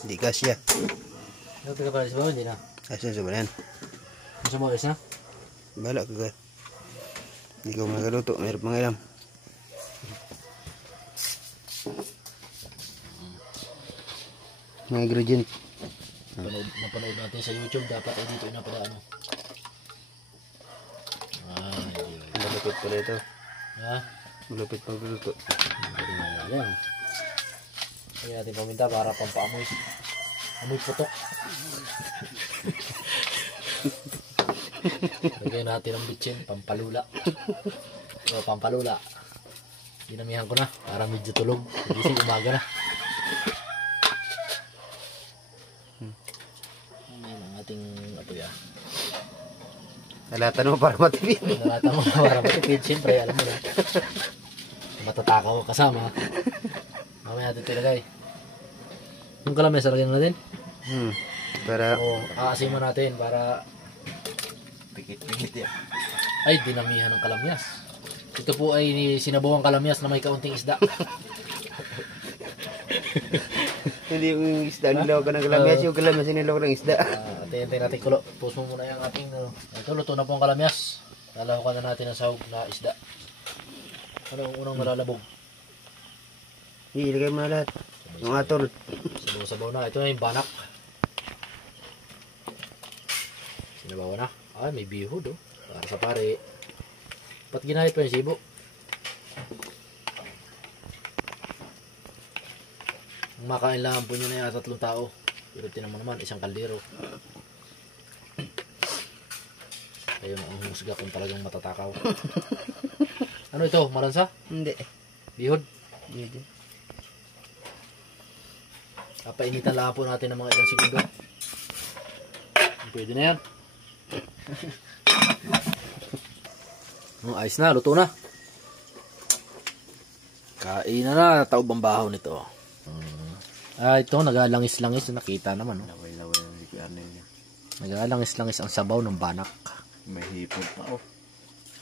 Hindi kasya. Nagtaka pala sa bawah, hindi na. Asan sa banan? Gusto mo alis na? Balak ka. Hindi ko magaluto. Mayroon mga ilam. Mga ingredient. Napanood natin sa YouTube, dapat ay dito na pala ano. Malupit pala ito. Ha? Malupit pagluto. Ayan. Lagyan natin paminta para pampaamoy. Amoy putok. Lagyan natin ang bitchin, pampalula. O, pampalula. Dinamihan ko na, para medyo tulog. Gising umaga na. Ayan ang ating apoy ah. Nalatan mo para matipid. Nalatan mo para matipid. Siyempre, alam mo na. Matatakaw kasama. Mamaya natin tilagay. Yung kalamesa, lagyan natin. Para... O, aasiman natin para... Pikit-pikit yan. Ay, dinamihan ng kalamyas. Ito po ay sinabawang kalamyas na may kaunting isda. Hindi yung isda nilaw ka ng kalamyas. Yung kalamyas nilaw ka ng isda. Atin natin kulo. Puso mo muna yung ating... Ito, luto na po ang kalamyas. Lalahukan na natin ang sahog na isda. Ano ang unang malalabog? Ilagay mo na lahat. Yung atol. Sabaw-sabaw na. Ito na yung banak. Sinabaw na. Ay, may bihod oh. Para sa pare. Ba't ginahit pa yung sibo? Ang makain lang po nyo na yung 3 tao. Pero tinan mo naman, isang kaldero. Kayo ang husga kung talagang matatakaw. Ano ito? Malansa? Hindi. Bihod? Hindi. Papainitan lang po natin ng mga ilang segundo. Pwede na yan. Ayos na, luto na. Kain na, taob ang bahaw nito. Ito, nagalangis-langis. Nakita naman. Oh. Nagalangis-langis ang sabaw ng banak. May hipon pa oh.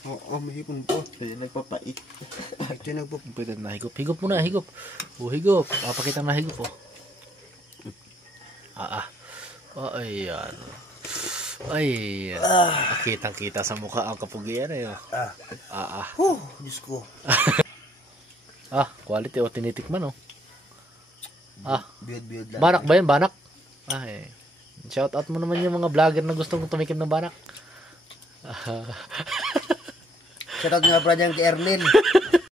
Oo, may hipon po. Kaya nagpapait. Ito nagpapait. Pwede na higop. Higop muna, higop. O, higop. Papakita na higop, oh. Ayan. Ayan. Kitang-kita sa mukha ang kapugian eh. Diyos ko. Quality o tinitikman oh. Biyod lang. Banak ba yan? Banak? Shout out mo naman yung mga vlogger na gustong tumikim ng banak. Shout out nga pala dyan kay Erlin.